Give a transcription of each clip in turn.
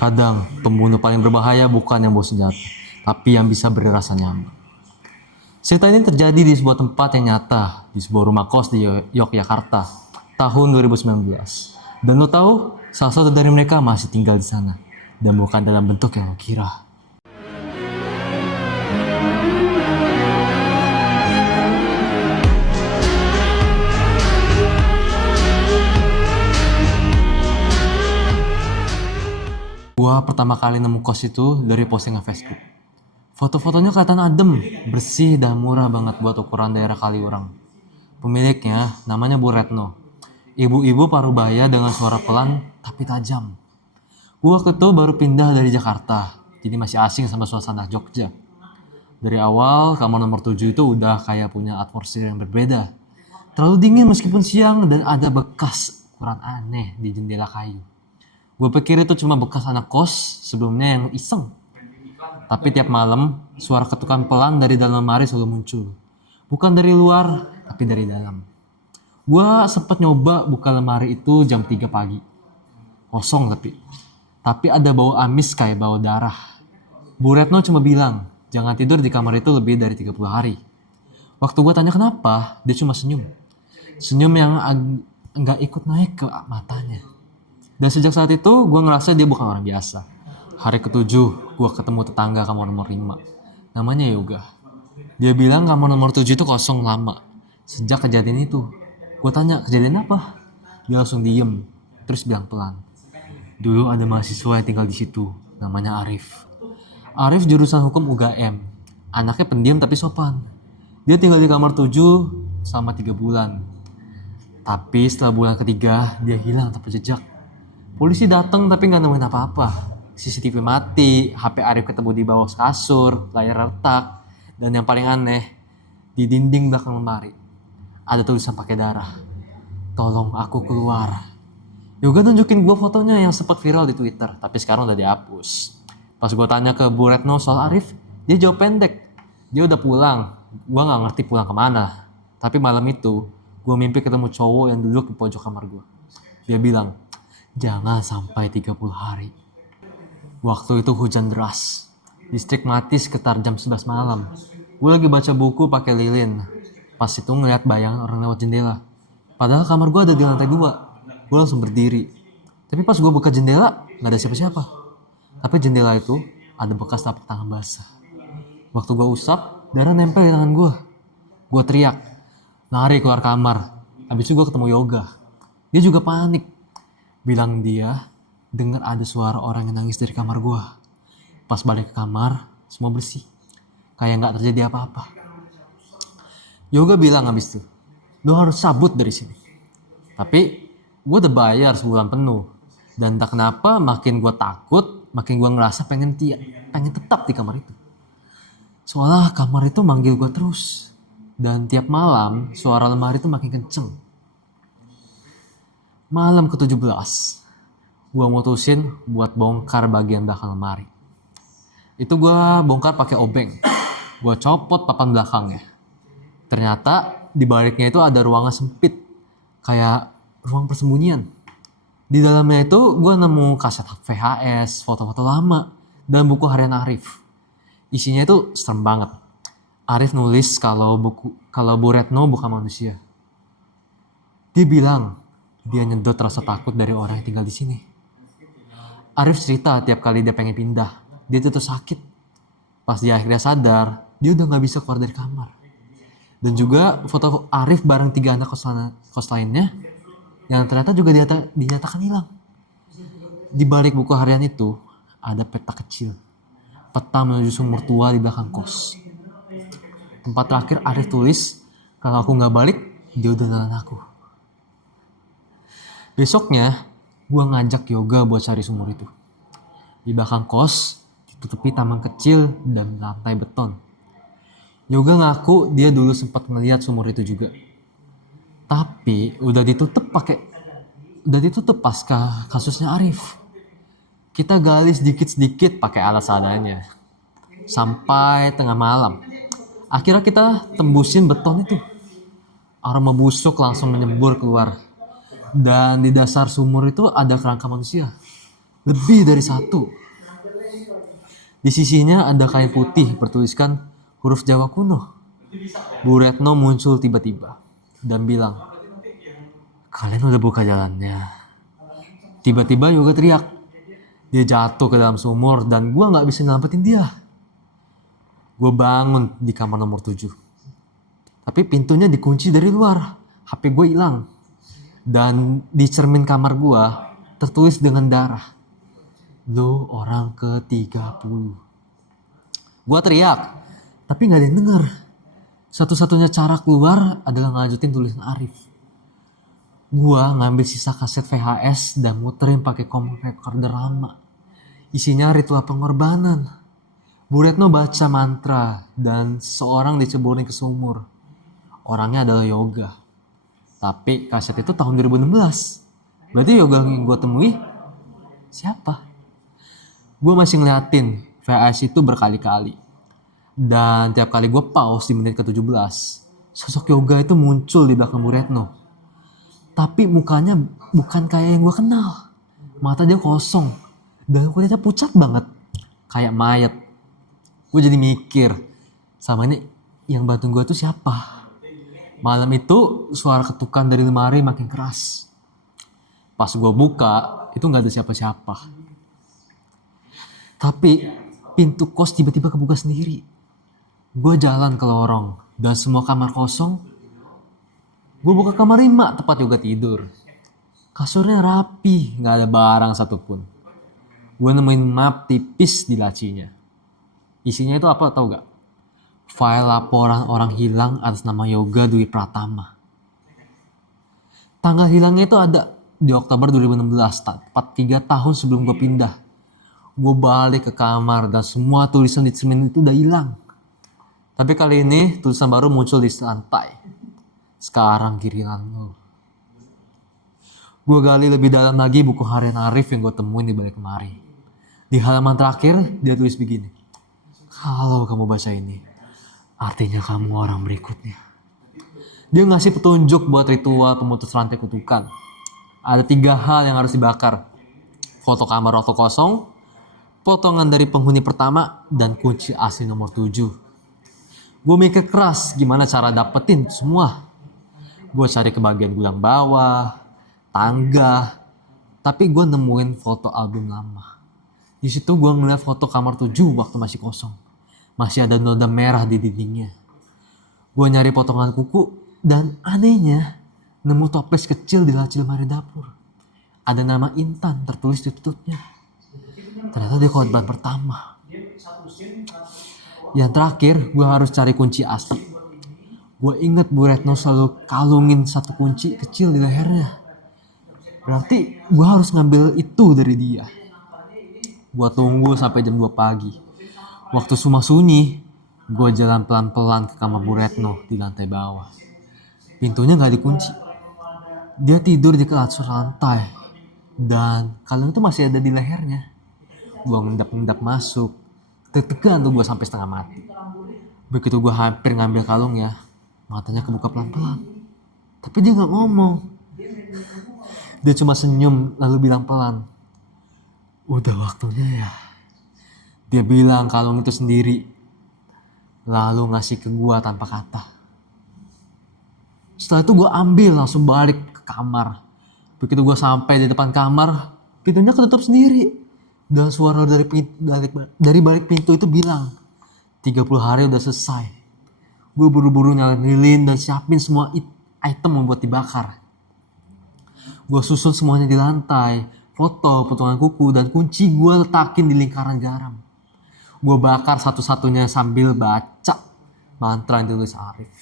Kadang pembunuh paling berbahaya bukan yang bawa senjata, tapi yang bisa beri rasa nyaman. Cerita ini terjadi di sebuah tempat yang nyata, di sebuah rumah kos di Yogyakarta, tahun 2019. Dan lo tahu, salah satu dari mereka masih tinggal di sana, dan bukan dalam bentuk yang lo kira. Gua pertama kali nemu kos itu dari postingan Facebook. Foto-fotonya kelihatan adem, bersih, dan murah banget buat ukuran daerah Kaliurang. Pemiliknya namanya Bu Retno. Ibu-ibu parubaya dengan suara pelan tapi tajam. Gua waktu itu baru pindah dari Jakarta, jadi masih asing sama suasana Jogja. Dari awal, kamar nomor 7 itu udah kayak punya atmosfer yang berbeda. Terlalu dingin meskipun siang dan ada bekas ukuran aneh di jendela kayu. Gue pikir itu cuma bekas anak kos sebelumnya yang iseng. Tapi tiap malam, suara ketukan pelan dari dalam lemari selalu muncul. Bukan dari luar, tapi dari dalam. Gue sempet nyoba buka lemari itu jam 3 pagi. Kosong tapi ada bau amis kayak bau darah. Bu Retno cuma bilang, jangan tidur di kamar itu lebih dari 30 hari. Waktu gue tanya kenapa, dia cuma senyum. Senyum yang nggak ikut naik ke matanya. Dan sejak saat itu gue ngerasa dia bukan orang biasa. Hari ke-7 gue ketemu tetangga kamar nomor 5. Namanya Yoga. Dia bilang kamar nomor 7 itu kosong lama. Sejak kejadian itu. Gue tanya kejadian apa? Dia langsung diem. Terus bilang pelan. Dulu ada mahasiswa yang tinggal di situ. Namanya Arif. Arif jurusan hukum UGM. Anaknya pendiam tapi sopan. Dia tinggal di kamar 7 selama 3 bulan. Tapi setelah bulan ketiga dia hilang tanpa jejak. Polisi datang tapi nggak nemuin apa-apa. CCTV mati, HP Arif ketemu di bawah kasur, layar retak, dan yang paling aneh, di dinding belakang lemari ada tulisan pakai darah. Tolong aku keluar. Yoga nunjukin gue fotonya yang sempat viral di Twitter, tapi sekarang udah dihapus. Pas gue tanya ke Bu Retno soal Arif, dia jawab pendek. Dia udah pulang. Gue nggak ngerti pulang kemana. Tapi malam itu, gue mimpi ketemu cowok yang duduk di pojok kamar gue. Dia bilang, jangan sampai 30 hari. Waktu itu hujan deras. Listrik mati sekitar jam 11 malam. Gue lagi baca buku pakai lilin. Pas itu ngeliat bayangan orang lewat jendela. Padahal kamar gue ada di lantai 2. Gue langsung berdiri. Tapi pas gue buka jendela, gak ada siapa-siapa. Tapi jendela itu ada bekas tapak tangan basah. Waktu gue usap, darah nempel di tangan gue. Gue teriak, lari keluar kamar. Habis itu gue ketemu Yoga. Dia juga panik. Bilang dia dengar ada suara orang yang nangis dari kamar gua. Pas balik ke kamar, semua bersih. Kayak gak terjadi apa-apa. Yoga bilang habis itu, lo harus cabut dari sini. Tapi gua udah bayar sebulan penuh. Dan tak kenapa makin gua takut, makin gua ngerasa pengen tetap di kamar itu. Soalnya kamar itu manggil gua terus. Dan tiap malam suara lemari itu makin kenceng. Malam ke-17, gue mutusin buat bongkar bagian belakang lemari. Itu gue bongkar pakai obeng. Gue copot papan belakangnya. Ternyata di baliknya itu ada ruangan sempit, kayak ruang persembunyian. Di dalamnya itu gue nemu kaset VHS, foto-foto lama, dan buku harian Arif. Isinya itu serem banget. Arif nulis kalau Bu Retno bukan manusia. Dia bilang, dia nyedot rasa takut dari orang yang tinggal di sini. Arif cerita tiap kali dia pengen pindah, dia tuh sakit. Pas dia akhirnya sadar, dia udah gak bisa keluar dari kamar. Dan juga foto Arif bareng 3 anak kos lainnya, yang ternyata juga dinyatakan hilang. Di balik buku harian itu, ada peta kecil. Peta menuju sumur tua di belakang kos. Tempat terakhir Arif tulis, kalau aku gak balik, dia udah nelan aku. Besoknya, gue ngajak Yoga buat cari sumur itu. Di belakang kos, ditutupi taman kecil dan lantai beton. Yoga ngaku dia dulu sempat ngeliat sumur itu juga. Tapi udah ditutup pasca kasusnya Arif. Kita gali sedikit-sedikit pakai alat seadanya. Sampai tengah malam. Akhirnya kita tembusin beton itu. Aroma busuk langsung menyembur keluar. Dan di dasar sumur itu ada kerangka manusia. Lebih dari satu. Di sisinya ada kain putih bertuliskan huruf Jawa kuno. Bu Retno muncul tiba-tiba dan bilang, "Kalian udah buka jalannya." Tiba-tiba Yoga teriak. Dia jatuh ke dalam sumur dan gue gak bisa nyelamatin dia. Gue bangun di kamar nomor 7. Tapi pintunya dikunci dari luar. HP gue hilang. Dan di cermin kamar gue tertulis dengan darah, "Lo orang ke-30." Gue teriak, tapi gak ada yang denger. Satu-satunya cara keluar adalah ngelanjutin tulisan Arif. Gua ngambil sisa kaset VHS dan muterin pakai recorder lama. Isinya ritual pengorbanan. Bu Retno baca mantra dan seseorang diceburin ke sumur. Orangnya adalah Yoga. Tapi kaset itu tahun 2016. Berarti Yoga yang gue temui siapa? Gue masih ngeliatin VHS itu berkali-kali. Dan tiap kali gue pause di menit ke-17, sosok Yoga itu muncul di belakang Bu Retno. Tapi mukanya bukan kayak yang gue kenal. Mata dia kosong. Dan kulitnya pucat banget. Kayak mayat. Gue jadi mikir, sama ini yang bantu gue tuh siapa? Malam itu suara ketukan dari lemari makin keras. Pas gue buka, itu gak ada siapa-siapa. Tapi pintu kos tiba-tiba kebuka sendiri. Gue jalan ke lorong dan semua kamar kosong. Gue buka kamar 5 tempat Yoga tidur. Kasurnya rapi, gak ada barang satupun. Gue nemuin map tipis di lacinya. Isinya itu apa tau gak? File laporan orang hilang atas nama Yoga Dwi Pratama. Tanggal hilangnya itu ada di Oktober 2016, tepat 3 tahun sebelum gue pindah. Gue balik ke kamar dan semua tulisan di cermin itu udah hilang. Tapi kali ini tulisan baru muncul di lantai. Sekarang giliran lo. Gue gali lebih dalam lagi buku harian Arif yang gue temuin di balik lemari. Di halaman terakhir dia tulis begini, "Kalau kamu baca ini, artinya kamu orang berikutnya." Dia ngasih petunjuk buat ritual pemutus rantai kutukan. Ada 3 hal yang harus dibakar. Foto kamar waktu kosong, potongan dari penghuni pertama, dan kunci asli nomor 7. Gue mikir keras gimana cara dapetin semua. Gue cari ke bagian gudang bawah, tangga, tapi gue nemuin foto album lama. Di situ gue ngeliat foto kamar 7 waktu masih kosong. Masih ada noda merah di dindingnya. Gue nyari potongan kuku dan anehnya nemu toples kecil di laci lemari dapur. Ada nama Intan tertulis di tutupnya. Ternyata dia korban pertama. Yang terakhir gue harus cari kunci asli. Gue inget Bu Retno selalu kalungin satu kunci kecil di lehernya. Berarti gue harus ngambil itu dari dia. Gue tunggu sampai jam 2 pagi. Waktu semua sunyi, gue jalan pelan-pelan ke kamar Bu Retno di lantai bawah. Pintunya gak dikunci. Dia tidur di kasur lantai. Dan kalung itu masih ada di lehernya. Gue ngendap-ngendap masuk. Deg-degan tuh gue sampai setengah mati. Begitu gue hampir ngambil kalungnya, matanya kebuka pelan-pelan. Tapi dia gak ngomong. Dia cuma senyum lalu bilang pelan, "Udah waktunya ya." Dia bilang kalung itu sendiri. Lalu ngasih ke gue tanpa kata. Setelah itu gue ambil langsung balik ke kamar. Begitu gue sampai di depan kamar, pintunya ketutup sendiri. Dan suara dari balik pintu itu bilang, 30 hari udah selesai. Gue buru-buru nyalain lilin dan siapin semua item membuat dibakar. Gue susun semuanya di lantai, foto, potongan kuku, dan kunci gue letakin di lingkaran garam. Gue bakar satu-satunya sambil baca mantra yang ditulis Arif.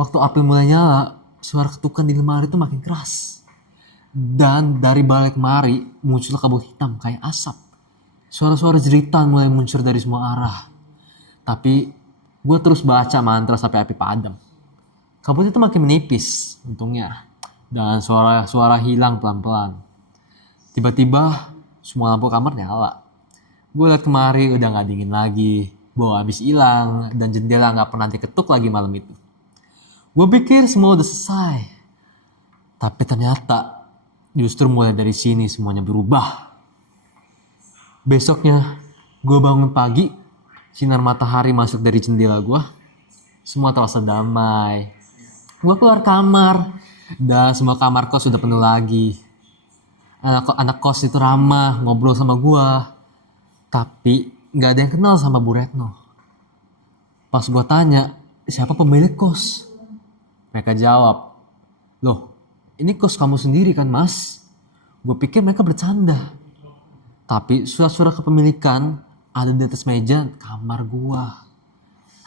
Waktu api mulai nyala, suara ketukan di lemari itu makin keras. Dan dari balik lemari muncul kabut hitam kayak asap. Suara-suara jeritan mulai muncul dari semua arah. Tapi gue terus baca mantra sampai api padam. Kabut itu makin menipis untungnya. Dan suara hilang pelan-pelan. Tiba-tiba semua lampu kamar nyala. Gue liat kemari udah gak dingin lagi. Bau habis hilang dan jendela gak pernah diketuk lagi malam itu. Gue pikir semua udah selesai. Tapi ternyata justru mulai dari sini semuanya berubah. Besoknya, gue bangun pagi, sinar matahari masuk dari jendela gue. Semua terasa damai. Gue keluar kamar, dan semua kamar kos sudah penuh lagi. Anak kos itu ramah, ngobrol sama gue. Tapi nggak ada yang kenal sama Bu Retno. Pas gue tanya, siapa pemilik kos? Mereka jawab, loh, ini kos kamu sendiri kan mas? Gue pikir mereka bercanda. Tapi surat-surat kepemilikan ada di atas meja kamar gue.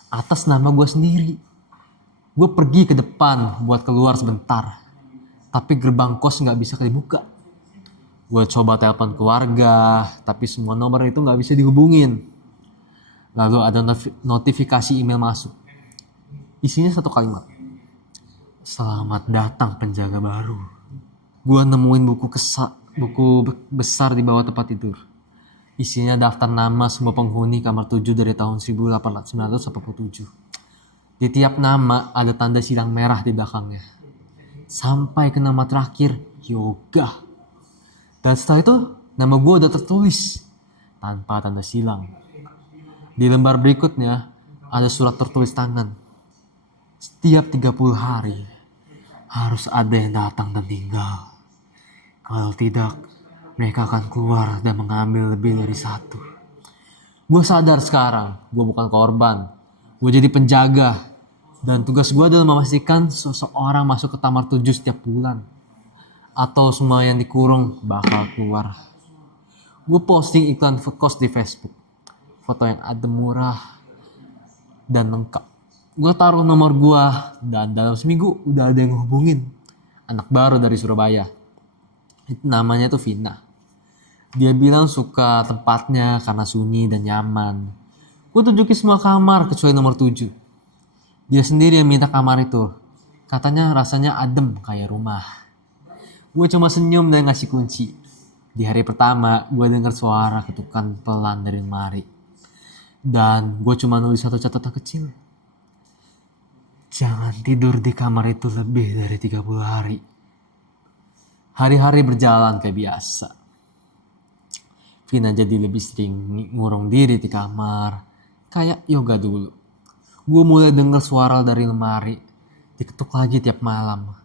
Atas nama gue sendiri. Gue pergi ke depan buat keluar sebentar. Tapi gerbang kos nggak bisa dibuka. Gue coba telepon keluarga, tapi semua nomor itu nggak bisa dihubungin. Lalu ada notifikasi email masuk. Isinya satu kalimat. Selamat datang penjaga baru. Gue nemuin buku besar di bawah tempat tidur. Isinya daftar nama semua penghuni kamar 7 dari tahun 1887. Di tiap nama ada tanda silang merah di belakangnya. Sampai ke nama terakhir, Yoga. Dan setelah itu, nama gue udah tertulis tanpa tanda silang. Di lembar berikutnya, ada surat tertulis tangan. Setiap 30 hari, harus ada yang datang dan tinggal. Kalau tidak, mereka akan keluar dan mengambil lebih dari satu. Gue sadar sekarang, gue bukan korban. Gue jadi penjaga. Dan tugas gue adalah memastikan seseorang masuk ke kamar 7 setiap bulan. Atau semua yang dikurung bakal keluar. Gue posting iklan kos di Facebook. Foto yang adem, murah, dan lengkap. Gue taruh nomor gue, dan dalam seminggu udah ada yang hubungin. Anak baru dari Surabaya. Namanya tuh Vina. Dia bilang suka tempatnya karena sunyi dan nyaman. Gue tunjukin semua kamar kecuali nomor 7. Dia sendiri yang minta kamar itu. Katanya rasanya adem kayak rumah. Gue cuma senyum dan ngasih kunci. Di hari pertama, gue dengar suara ketukan pelan dari lemari. Dan gue cuma nulis satu catatan kecil. Jangan tidur di kamar itu lebih dari 30 hari. Hari-hari berjalan kayak biasa. Vina jadi lebih sering ngurung diri di kamar. Kayak yoga dulu. Gue mulai dengar suara dari lemari. Diketuk lagi tiap malam.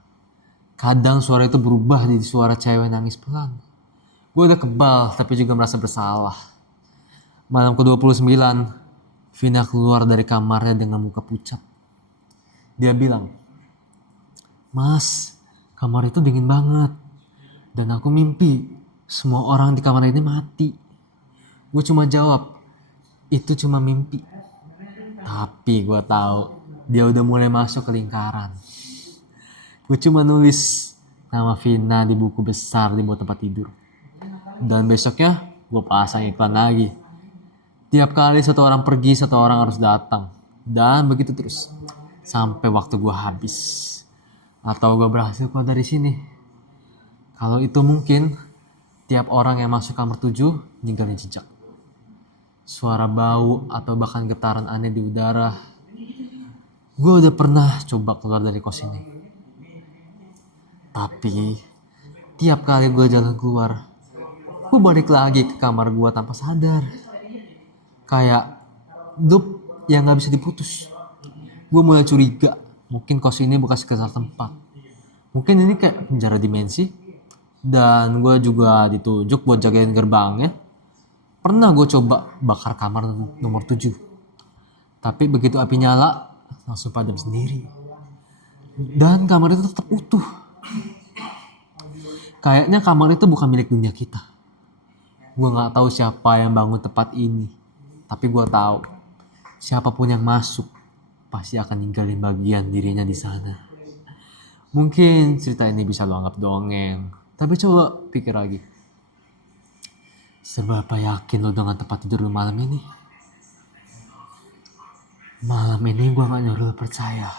Kadang suara itu berubah jadi suara cewek nangis pelan. Gue udah kebal tapi juga merasa bersalah. Malam ke-29, Vina keluar dari kamarnya dengan muka pucat. Dia bilang, Mas, kamar itu dingin banget. Dan aku mimpi semua orang di kamar ini mati. Gue cuma jawab, itu cuma mimpi. Tapi gue tahu dia udah mulai masuk ke lingkaran. Gue cuma nulis nama Vina di buku besar di bawah tempat tidur. Dan besoknya gue pasang iklan lagi. Tiap kali satu orang pergi, satu orang harus datang. Dan begitu terus. Sampai waktu gue habis. Atau gue berhasil keluar dari sini. Kalau itu mungkin, tiap orang yang masuk kamar 7 ninggalin jejak. Suara bau atau bahkan getaran aneh di udara. Gue udah pernah coba keluar dari kos ini. Tapi tiap kali gue jalan keluar, gue balik lagi ke kamar gue tanpa sadar. Kayak loop yang gak bisa diputus. Gue mulai curiga, mungkin kos ini bukan sekedar tempat. Mungkin ini kayak penjara dimensi. Dan gue juga ditunjuk buat jagain gerbangnya. Pernah gue coba bakar kamar nomor 7. Tapi begitu api nyala, langsung padam sendiri. Dan kamar itu tetap utuh. Kayaknya kamar itu bukan milik dunia kita. Gue gak tahu siapa yang bangun tempat ini. Tapi gue tahu, siapapun yang masuk, pasti akan ninggalin bagian dirinya di sana. Mungkin cerita ini bisa lo anggap dongeng. Tapi coba pikir lagi. Seberapa yakin lo dengan tempat tidur lo malam ini? Malam ini gue gak nyuruh lo percaya.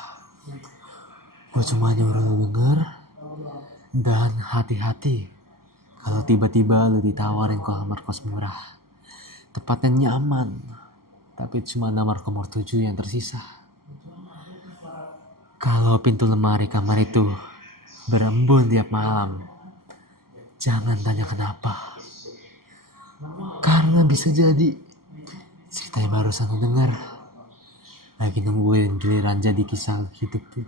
Gue cuma nyuruh lo denger. Dan hati-hati kalau tiba-tiba lo ditawarin kamar kos murah. Tempatnya nyaman. Tapi cuma nomor kamar 7 yang tersisa. Kalau pintu lemari kamar itu berembun tiap malam, jangan tanya kenapa. Karena bisa jadi cerita yang barusan lu dengar lagi nungguin giliran jadi kisah hidup tuh.